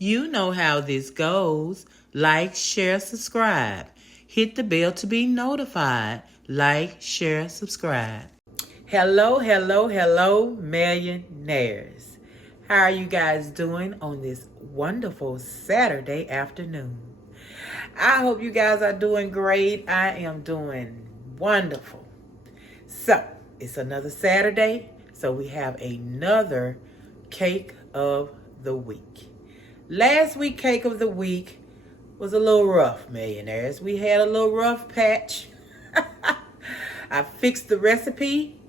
You know how this goes. Like, share, subscribe. Hit the bell to be notified. Like, share, subscribe. Hello, hello, hello, millionaires. How are you guys doing on this wonderful Saturday afternoon? I hope you guys are doing great. I am doing wonderful. So, it's another Saturday, so we have another cake of the week. Last week cake of the week was a little rough, millionaires. We had a little rough patch. I fixed the recipe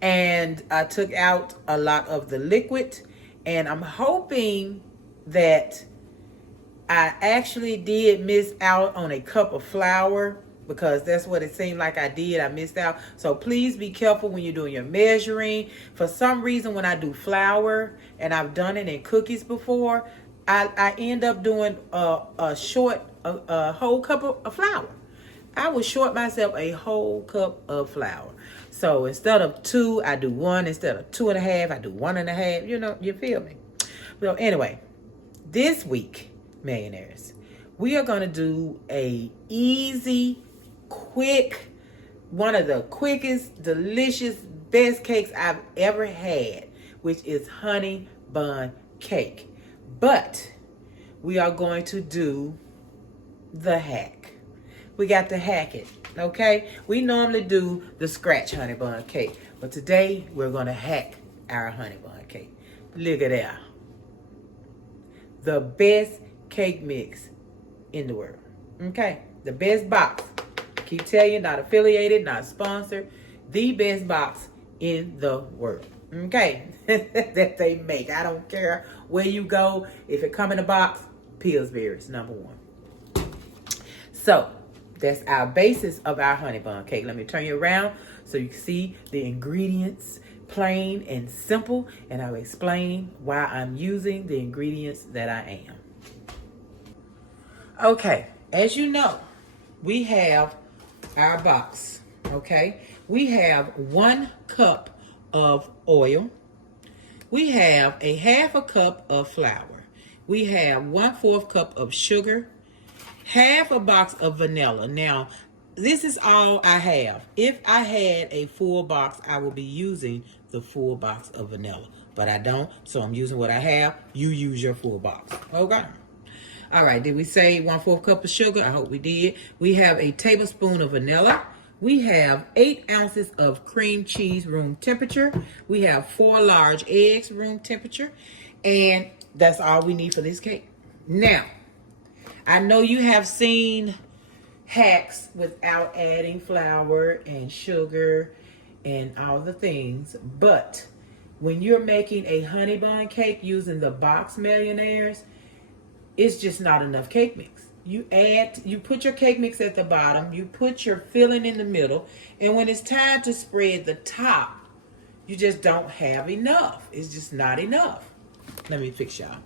and I took out a lot of the liquid, and I'm hoping that I actually did miss out on a cup of flour, because that's what it seemed like I did. I missed out. So please be careful when you're doing your measuring. For some reason, when I do flour, and I've done it in cookies before, I end up doing a whole cup of flour. I would short myself a whole cup of flour. So instead of 2, I do 1. Instead of 2.5, I do 1.5. You know, you feel me? So anyway, this week, millionaires, we are going to do a easy, quick, one of the quickest, delicious, best cakes I've ever had, which is honey bun cake. But we are going to do the hack. We got to hack it, okay? We normally do the scratch honey bun cake, but today we're going to hack our honey bun cake. Look at that. The best cake mix in the world, okay? The best box. Keep telling you, not affiliated, not sponsored. The best box in the world, okay? That they make. I don't care where you go. If it come in a box, Pillsbury's #1. So that's our basis of our honey bun cake. Let me turn you around so you can see the ingredients, plain and simple, and I'll explain why I'm using the ingredients that I am. Okay, as you know, we have our box, okay? We have 1 cup of oil. We have a half a cup of flour. We have 1/4 cup of sugar, half a box of vanilla. Now, this is all I have. If I had a full box, I would be using the full box of vanilla. But I don't, so I'm using what I have. You use your full box, okay? All right, did we say 1/4 cup of sugar? I hope we did. We have a tablespoon of vanilla. We have 8 ounces of cream cheese room temperature. We have 4 large eggs room temperature. And that's all we need for this cake. Now, I know you have seen hacks without adding flour and sugar and all the things. But when you're making a honey bun cake using the box, millionaires, it's just not enough cake mix. You put your cake mix at the bottom, you put your filling in the middle, and when it's time to spread the top, you just don't have enough. It's just not enough. Let me fix y'all.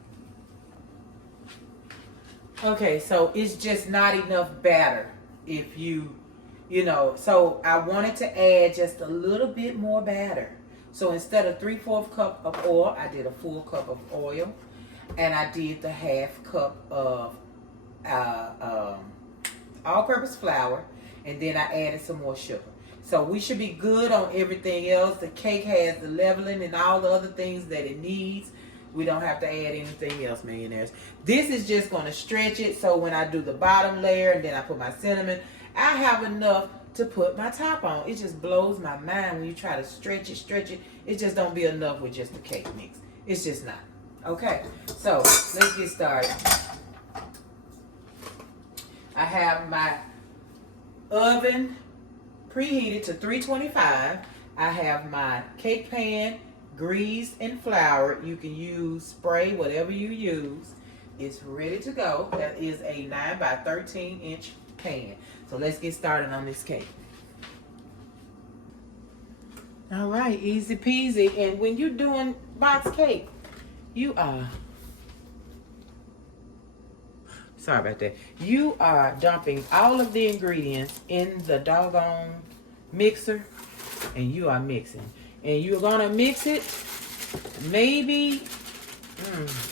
Okay, so it's just not enough batter if you know, so I wanted to add just a little bit more batter. So instead of 3/4 cup of oil, I did a full cup of oil. And I did the half cup of all-purpose flour, and then I added some more sugar. So we should be good on everything else. The cake has the leveling and all the other things that it needs. We don't have to add anything else, millionaires. This is just going to stretch it, so when I do the bottom layer and then I put my cinnamon, I have enough to put my top on. It just blows my mind when you try to stretch it. It just don't be enough with just the cake mix. It's just not. Okay, so let's get started. I have my oven preheated to 325. I have my cake pan greased and floured. You can use spray, whatever you use. It's ready to go. That is a 9 by 13 inch pan. So let's get started on this cake. All right, easy peasy. And when you're doing box cake, you are, sorry about that, you are dumping all of the ingredients in the doggone mixer, and you are mixing. And you're gonna mix it maybe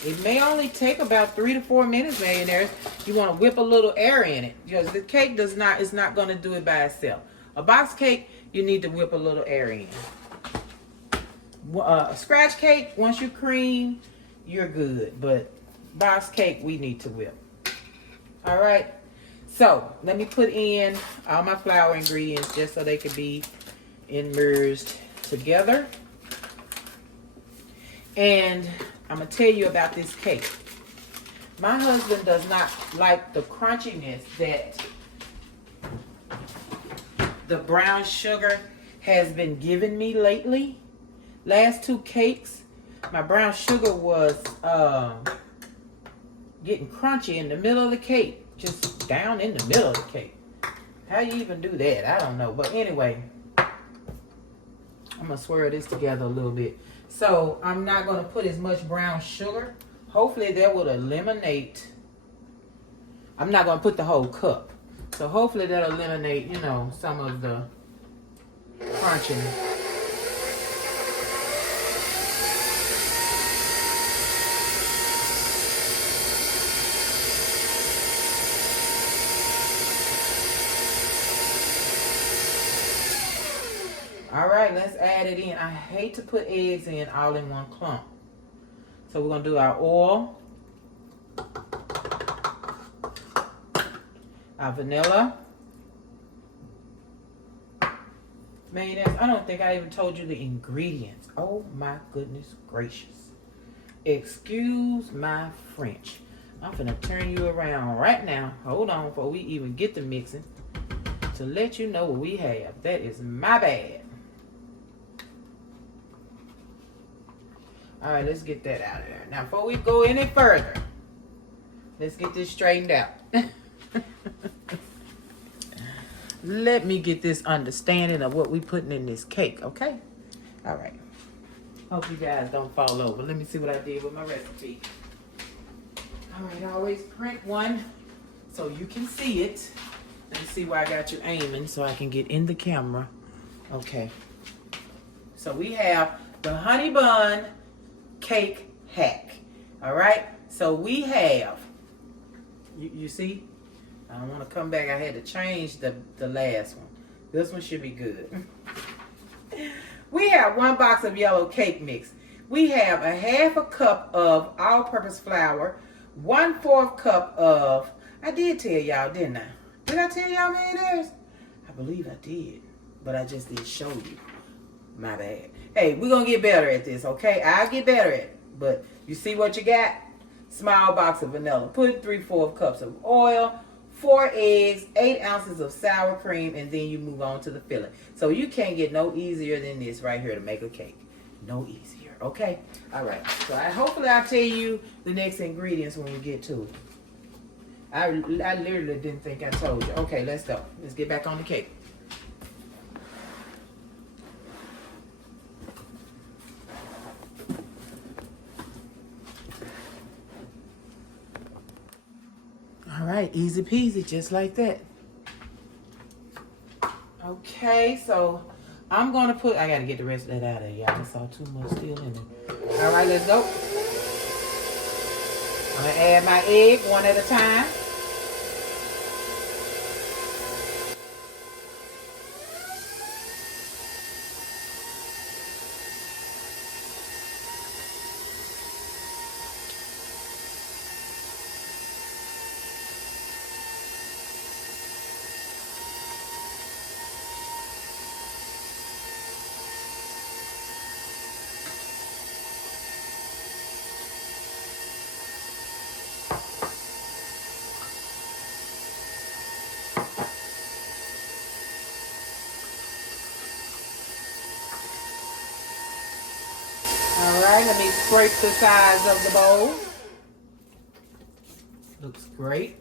It may only take about 3 to 4 minutes, millionaires. You want to whip a little air in it because the cake is not going to do it by itself. A box cake, you need to whip a little air in. A scratch cake, once you cream, you're good. But box cake, we need to whip. All right. So let me put in all my flour ingredients just so they could be immersed together. And I'm going to tell you about this cake. My husband does not like the crunchiness that the brown sugar has been giving me lately. Last 2 cakes, my brown sugar was getting crunchy in the middle of the cake. Just down in the middle of the cake. How you even do that? I don't know. But anyway, I'm going to swirl this together a little bit. So I'm not going to put as much brown sugar. Hopefully that will eliminate. I'm not going to put the whole cup. So hopefully that'll eliminate, you know, some of the crunchiness. All right, let's add it in. I hate to put eggs in all in one clump. So we're going to do our oil, our vanilla. Mayonnaise. I don't think I even told you the ingredients. Oh my goodness gracious. Excuse my French. I'm finna turn you around right now. Hold on before we even get to mixing. To let you know what we have. That is my bad. All right, let's get that out of there. Now, before we go any further, let's get this straightened out. Let me get this understanding of what we're putting in this cake, okay? All right. Hope you guys don't fall over. Let me see what I did with my recipe. All right, I always print one so you can see it. Let me see where I got you aiming so I can get in the camera. Okay. So we have the Honeybun cake hack. All right. So we have, you see, I don't want to come back. I had to change the last one. This one should be good. We have 1 box of yellow cake mix. We have a 1/2 cup of all-purpose flour, 1/4 cup of, I did tell y'all, didn't I? Did I tell y'all, millionaires? I believe I did, but I just didn't show you. My bad. Hey, we're going to get better at this, okay? I'll get better at it. But you see what you got? Small box of vanilla. Put 3/4 cups of oil, 4 eggs, 8 ounces of sour cream, and then you move on to the filling. So you can't get no easier than this right here to make a cake. No easier, okay? All right. So hopefully I'll tell you the next ingredients when we get to it. I literally didn't think I told you. Okay, let's go. Let's get back on the cake. All right, easy peasy, just like that. Okay, so I'm going to put, I got to get the rest of that out of y'all. I saw too much still in it. All right, let's go. I'm going to add my egg one at a time. All right, let me scrape the sides of the bowl. Looks great.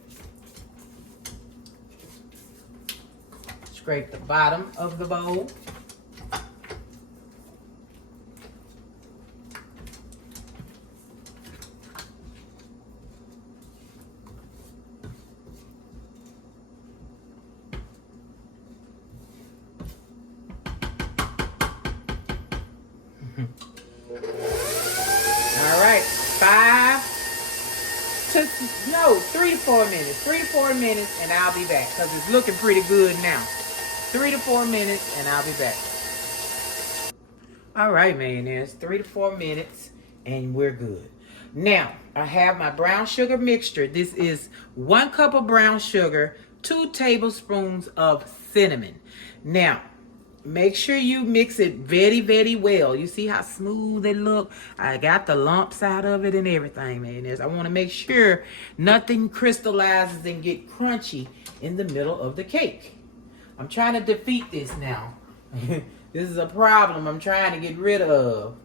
Scrape the bottom of the bowl. All right, 5 no, 3 to 4 minutes. 3 to 4 minutes, and I'll be back because it's looking pretty good now. 3 to 4 minutes, and I'll be back. All right, millionaires. 3 to 4 minutes, and we're good. Now, I have my brown sugar mixture. This is 1 cup of brown sugar, 2 tablespoons of cinnamon. Now, make sure you mix it very, very well. You see how smooth it look? I got the lumps out of it and everything, man. I want to make sure nothing crystallizes and get crunchy in the middle of the cake. I'm trying to defeat this now. This is a problem I'm trying to get rid of.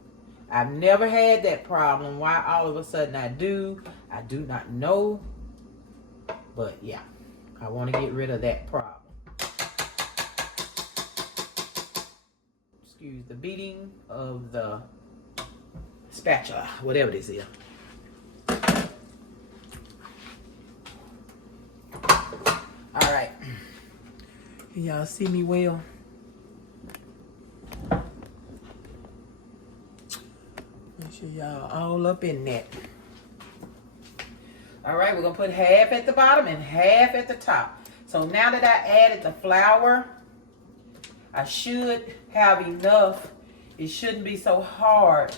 I've never had that problem. Why all of a sudden I do not know. But yeah, I want to get rid of that problem. Excuse the beating of the spatula, whatever this is. All right. Can y'all see me well? Make sure y'all all up in that. All right, we're going to put half at the bottom and half at the top. So now that I added the flour, I should have enough. It shouldn't be so hard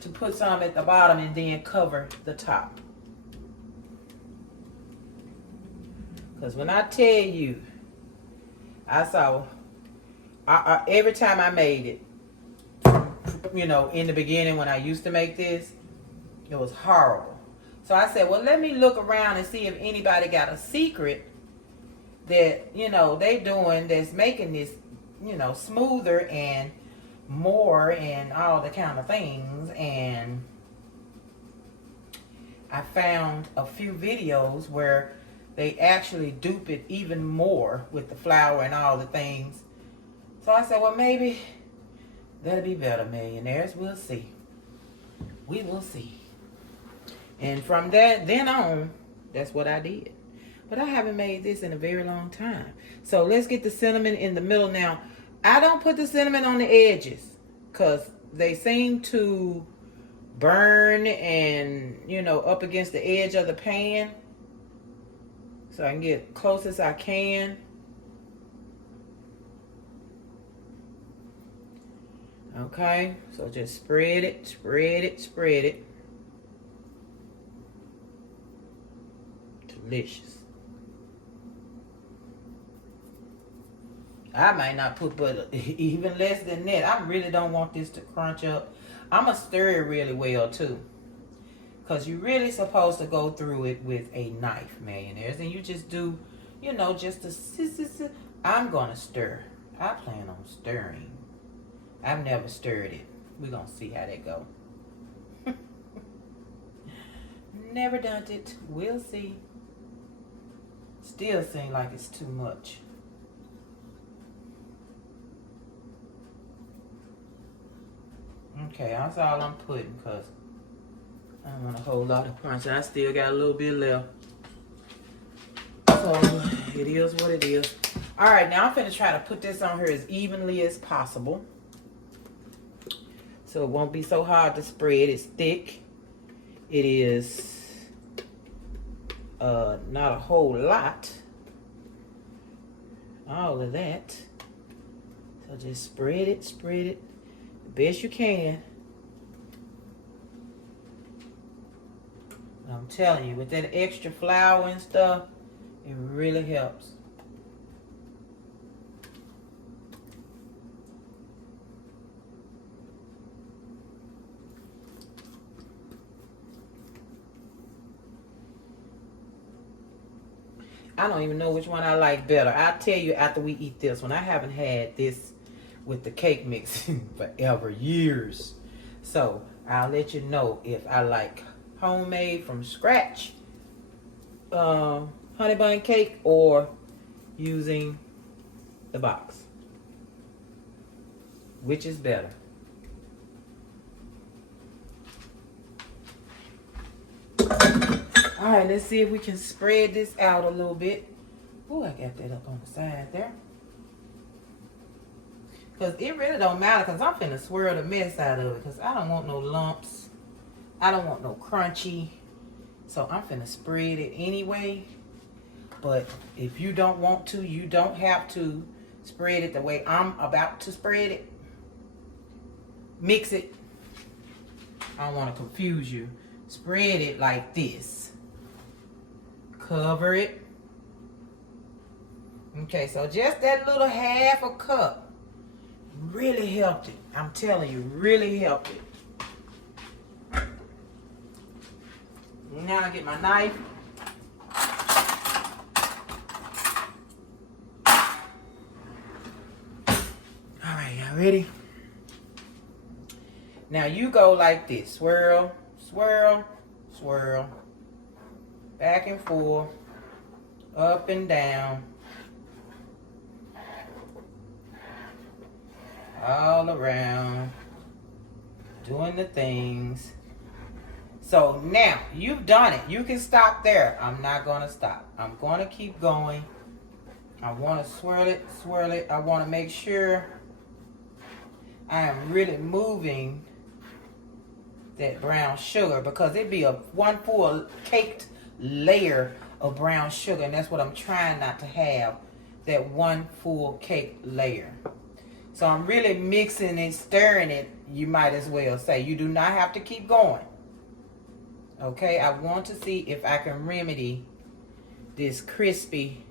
to put some at the bottom and then cover the top. Because when I tell you, I saw, every time I made it, you know, in the beginning when I used to make this, it was horrible. So I said, well, let me look around and see if anybody got a secret that, you know, they doing that's making this, you know, smoother and more and all the kind of things. And I found a few videos where they actually dupe it even more with the flour and all the things. So I said, well, maybe that'll be better, millionaires. We'll see. We will see. And from that then on, that's what I did. But I haven't made this in a very long time. So let's get the cinnamon in the middle. Now, I don't put the cinnamon on the edges because they seem to burn and, you know, up against the edge of the pan. So I can get close as I can. Okay, so just spread it, spread it, spread it. Delicious. I might not put but even less than that. I really don't want this to crunch up. I'm going to stir it really well too. Because you're really supposed to go through it with a knife, millionaires. And you just do, you know, just a I'm going to stir. I plan on stirring. I've never stirred it. We're going to see how that go. Never done it. We'll see. Still seem like it's too much. Okay, that's all I'm putting because I don't want a whole lot of crunch. I still got a little bit left. So it is what it is. All right, now I'm finna try to put this on here as evenly as possible. So it won't be so hard to spread. It's thick. It is not a whole lot. All of that. So just spread it the best you can. I'm telling you, with that extra flour and stuff, it really helps. I don't even know which one I like better. I'll tell you after we eat this one. I haven't had this with the cake mix in forever, years. So I'll let you know if I like homemade from scratch Honeybun cake or using the box. Which is better? All right, let's see if we can spread this out a little bit. Oh, I got that up on the side there. Because it really don't matter because I'm finna swirl the mess out of it because I don't want no lumps. I don't want no crunchy. So I'm finna spread it anyway. But if you don't want to, you don't have to spread it the way I'm about to spread it. Mix it. I don't want to confuse you. Spread it like this. Cover it. Okay, so just that little half a cup really helped it. I'm telling you, really helped it. Now I get my knife. All right, y'all ready? Now you go like this. Swirl, swirl, swirl. Back and forth. Up and down. All around. Doing the things. So now you've done it. You can stop there. I'm not going to stop. I'm going to keep going. I want to swirl it, swirl it. I want to make sure I am really moving that brown sugar, because it'd be a one full caked layer of brown sugar, and that's what I'm trying not to have, that one full cake layer. So I'm really mixing it, stirring it, you might as well say. You do not have to keep going. Okay, I want to see if I can remedy this crispy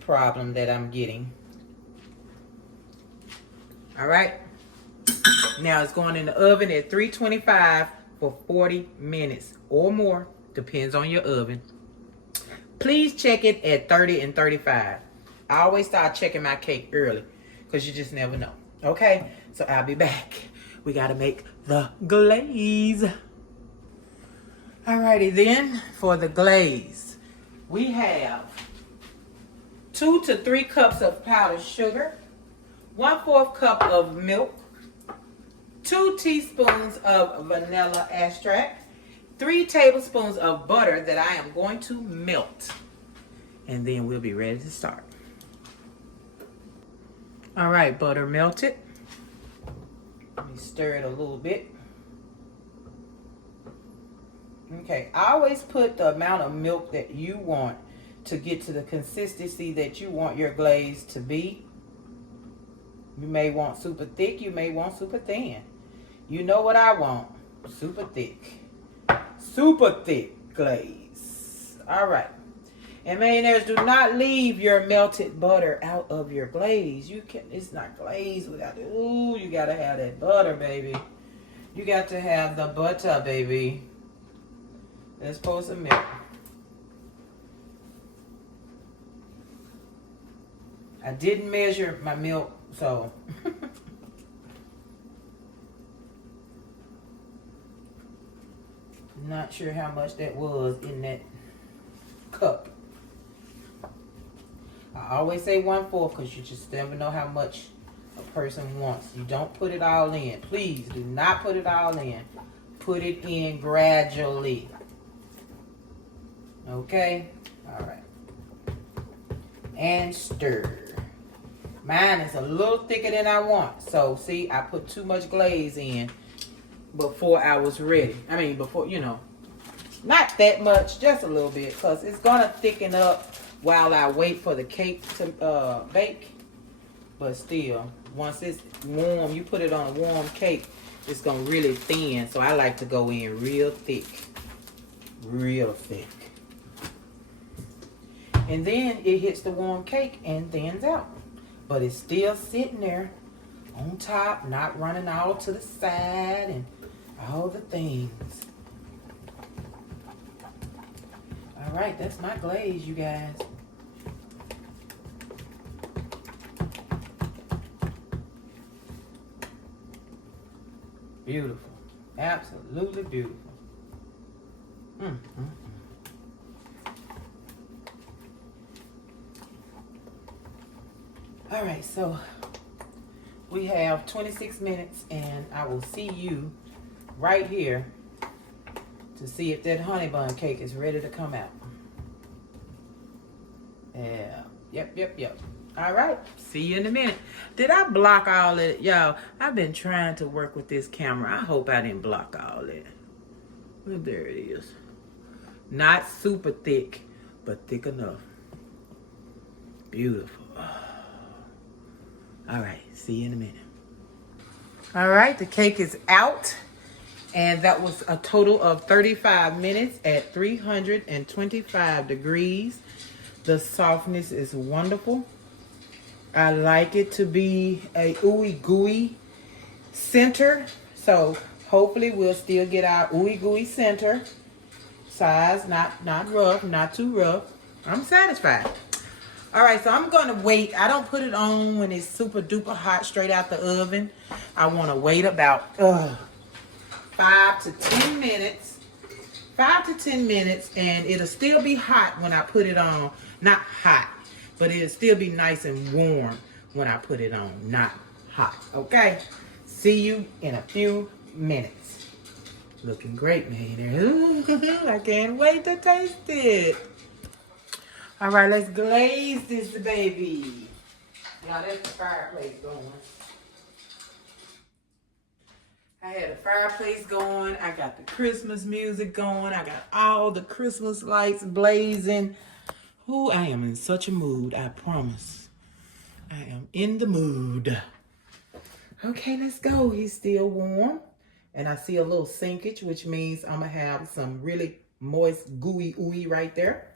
problem that I'm getting. All right. Now it's going in the oven at 325 for 40 minutes or more. Depends on your oven. Please check it at 30 and 35. I always start checking my cake early because you just never know. Okay, so I'll be back. We got to make the glaze. Alrighty then, for the glaze, we have 2 to 3 cups of powdered sugar, 1/4 cup of milk, 2 teaspoons of vanilla extract, 3 tablespoons of butter that I am going to melt. And then we'll be ready to start. All right, butter melted. Let me stir it a little bit. Okay, I always put the amount of milk that you want to get to the consistency that you want your glaze to be. You may want super thick, you may want super thin. You know what I want, super thick. Super thick glaze. All right. And millionaires, do not leave your melted butter out of your glaze. You can, it's not glaze without it. Ooh, you gotta have that butter, baby. You got to have the butter, baby. Let's pour some milk. I didn't measure my milk, so not sure how much that was in that cup. I always say 1/4 because you just never know how much a person wants. You don't put it all in. Please do not put it all in. Put it in gradually. Okay? All right. And stir. Mine is a little thicker than I want. So, see, I put too much glaze in before I was ready. I mean, before, you know, not that much, just a little bit, because it's going to thicken up while I wait for the cake to bake. But still, once it's warm, you put it on a warm cake, it's going to really thin. So I like to go in real thick. Real thick. And then it hits the warm cake and thins out. But it's still sitting there on top, not running all to the side and all the things. All right, that's my glaze, you guys. Beautiful. Absolutely beautiful. All right, so we have 26 minutes, and I will see you right here to see if that honey bun cake is ready to come out. Yeah. Yep. All right. See you in a minute. Did I block all it? Y'all, I've been trying to work with this camera. I hope I didn't block all that. Well, there it is. Not super thick, but thick enough. Beautiful. All right, see you in a minute. All right, the cake is out. And that was a total of 35 minutes at 325 degrees. The softness is wonderful. I like it to be a ooey gooey center. So hopefully we'll still get our ooey gooey center size, not rough, not too rough. I'm satisfied. All right, so I'm gonna wait. I don't put it on when it's super duper hot straight out the oven. I wanna wait about 5 to 10 minutes. 5 to 10 minutes, and it'll still be hot when I put it on. Not hot, but it'll still be nice and warm when I put it on. Not hot, okay? See you in a few minutes. Looking great, man. I can't wait to taste it. All right, let's glaze this baby. Now that's the fireplace going. I had a fireplace going. I got the Christmas music going. I got all the Christmas lights blazing. Ooh, I am in such a mood, I promise. I am in the mood. Okay, let's go. He's still warm. And I see a little sinkage, which means I'm going to have some really moist, gooey ooey right there.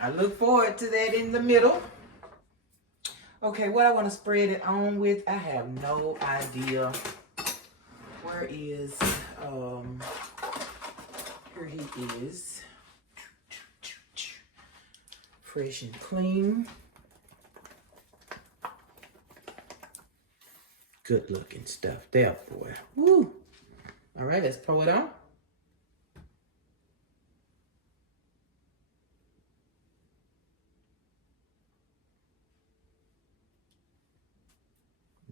I look forward to that in the middle. Okay, what I want to spread it on with, I have no idea. Where is, here he is. Fresh and clean. Good looking stuff there, boy. Woo! All right, let's pour it on.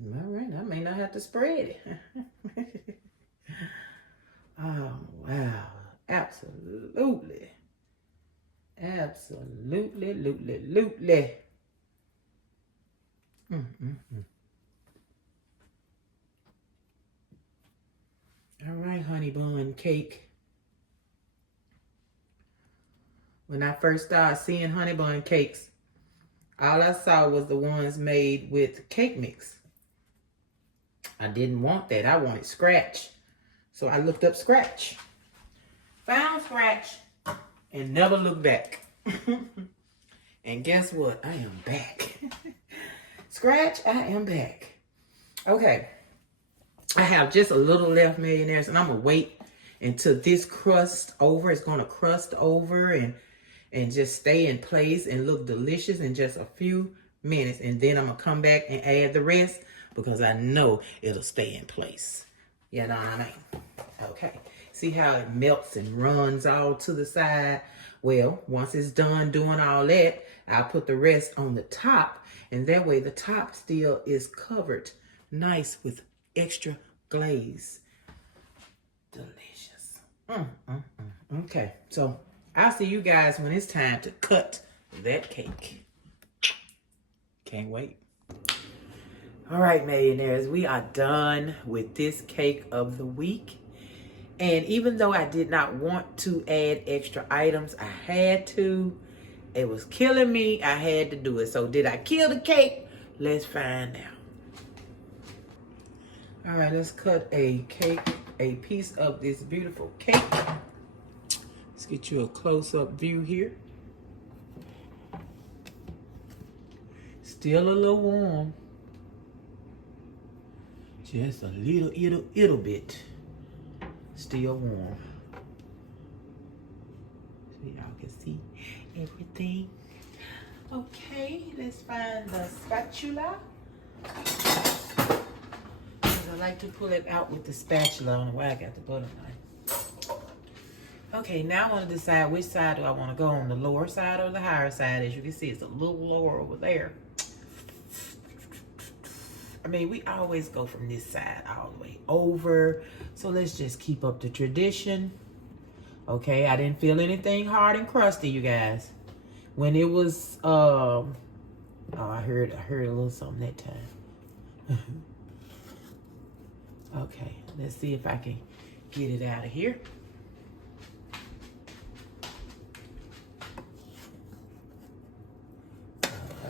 All right, I may not have to spread it. Oh, wow. Absolutely. Absolutely. All right, Honeybun cake. When I first started seeing Honeybun cakes, all I saw was the ones made with cake mix. I didn't want that. I wanted scratch. So I looked up scratch. Found scratch and never looked back. And guess what? I am back. Scratch, I am back. Okay. I have just a little left, millionaires, and I'm going to wait until this crust over. It's going to crust over and just stay in place and look delicious in just a few minutes. And then I'm going to come back and add the rest because I know it'll stay in place. You know what I mean? Okay. See how it melts and runs all to the side? Well, once it's done doing all that, I'll put the rest on the top. And that way the top still is covered nice with extra glaze. Delicious. Okay, so I'll see you guys when it's time to cut that cake. Can't wait. All right, millionaires, we are done with this cake of the week. And even though I did not want to add extra items, I had to. It was killing me. I had to do it. So did I kill the cake? Let's find out. All right, let's cut a piece of this beautiful cake. Let's get you a close-up view here. Still a little warm. Just a little bit. Still warm. So y'all can see everything. Okay, let's find the spatula. I like to pull it out with the spatula. I don't know why I got the butter knife. Okay, now I want to decide which side do I want to go on, the lower side or the higher side. As you can see, it's a little lower over there. I mean, we always go from this side all the way over. So let's just keep up the tradition. Okay, I didn't feel anything hard and crusty, you guys. When it was, oh, I heard a little something that time. Okay, let's see if I can get it out of here.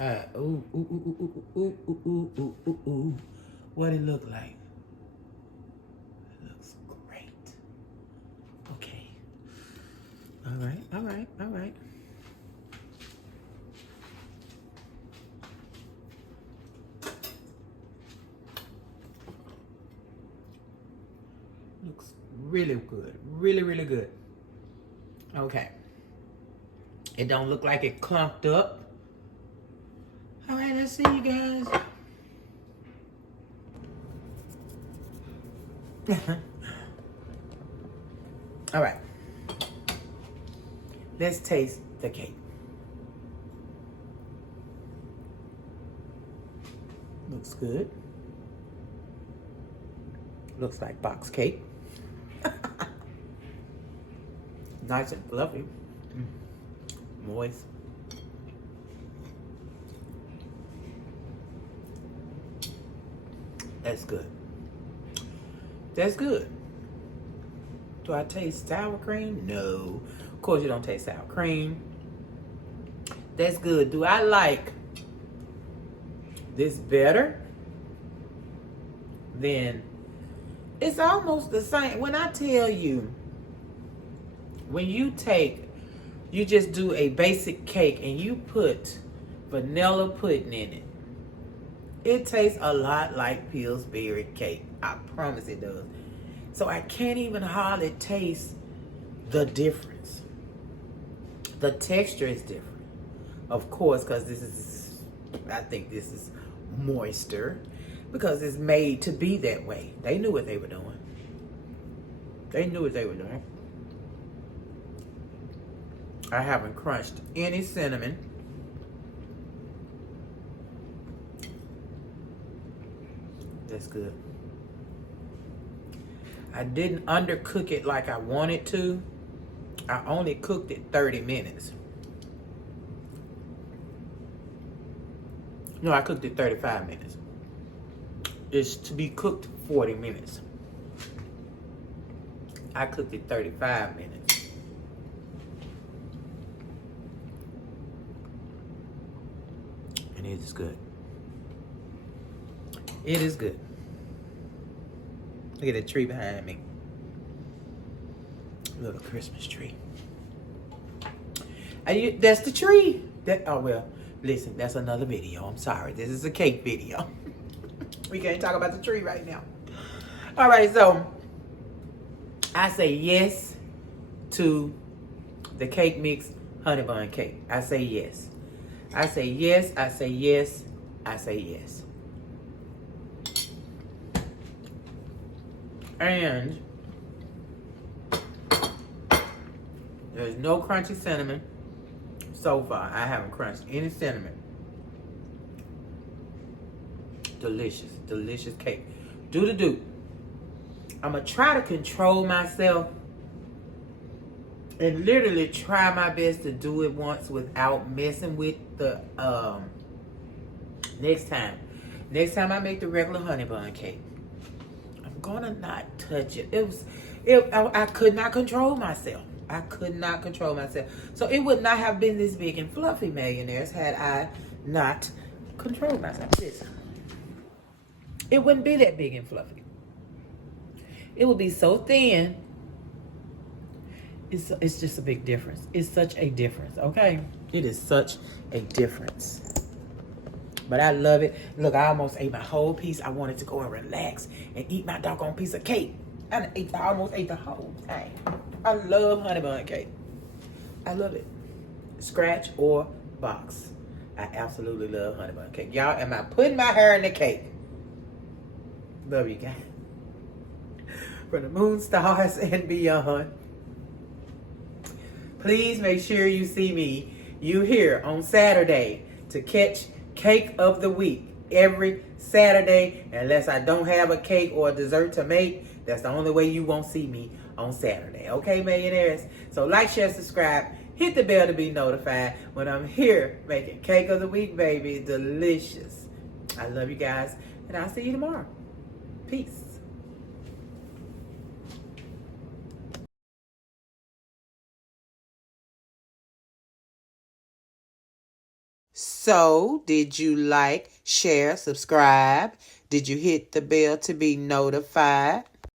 Ooh, ooh, ooh, ooh, ooh, ooh, ooh, ooh, ooh, ooh. What it look like? It looks great. Okay. All right, all right, all right. Looks really good. Really, really good. Okay. It don't look like it clumped up. All right, let's see you guys. All right. Let's taste the cake. Looks good. Looks like box cake. Nice and fluffy. Moist. That's good. That's good. Do I taste sour cream? No. Of course you don't taste sour cream. That's good. Do I like this better? Then it's almost the same. When I tell you, when you just do a basic cake and you put vanilla pudding in it, it tastes a lot like Pillsbury cake. I promise it does. So I can't even hardly taste the difference. The texture is different. Of course, because I think this is moister. Because it's made to be that way. They knew what they were doing. They knew what they were doing. I haven't crunched any cinnamon. That's good. I didn't undercook it like I wanted to. I only cooked it 30 minutes. No, I cooked it 35 minutes. It's to be cooked 40 minutes. I cooked it 35 minutes. And it is good. It is good. Look at the tree behind me. Little Christmas tree. That's the tree. Oh well, listen, that's another video. I'm sorry. This is a cake video. We can't talk about the tree right now. All right, so I say yes to the cake mix honey bun cake. I say yes. I say yes. I say yes. I say yes. And there's no crunchy cinnamon so far. I haven't crunched any cinnamon. Delicious, delicious cake. Do. I'm going to try to control myself and literally try my best to do it once without messing with the next time. Next time I make the regular honey bun cake, I'm gonna not touch it. I could not control myself. I could not control myself. So it would not have been this big and fluffy, millionaires, had I not controlled myself. Listen, it wouldn't be that big and fluffy. It would be so thin. It's just a big difference. It's such a difference, okay? It is such a difference. But I love it. Look, I almost ate my whole piece. I wanted to go and relax and eat my doggone piece of cake. I almost ate the whole thing. I love honey bun cake. I love it. Scratch or box. I absolutely love honey bun cake. Y'all, am I putting my hair in the cake? Love you guys. From the moon, stars, and beyond. Please make sure you see me, you here on Saturday to catch Cake of the Week. Every Saturday, unless I don't have a cake or a dessert to make, that's the only way you won't see me on Saturday. Okay, millionaires? So like, share, subscribe, hit the bell to be notified when I'm here making Cake of the Week, baby. Delicious. I love you guys, and I'll see you tomorrow. Peace. So, did you like, share, subscribe? Did you hit the bell to be notified?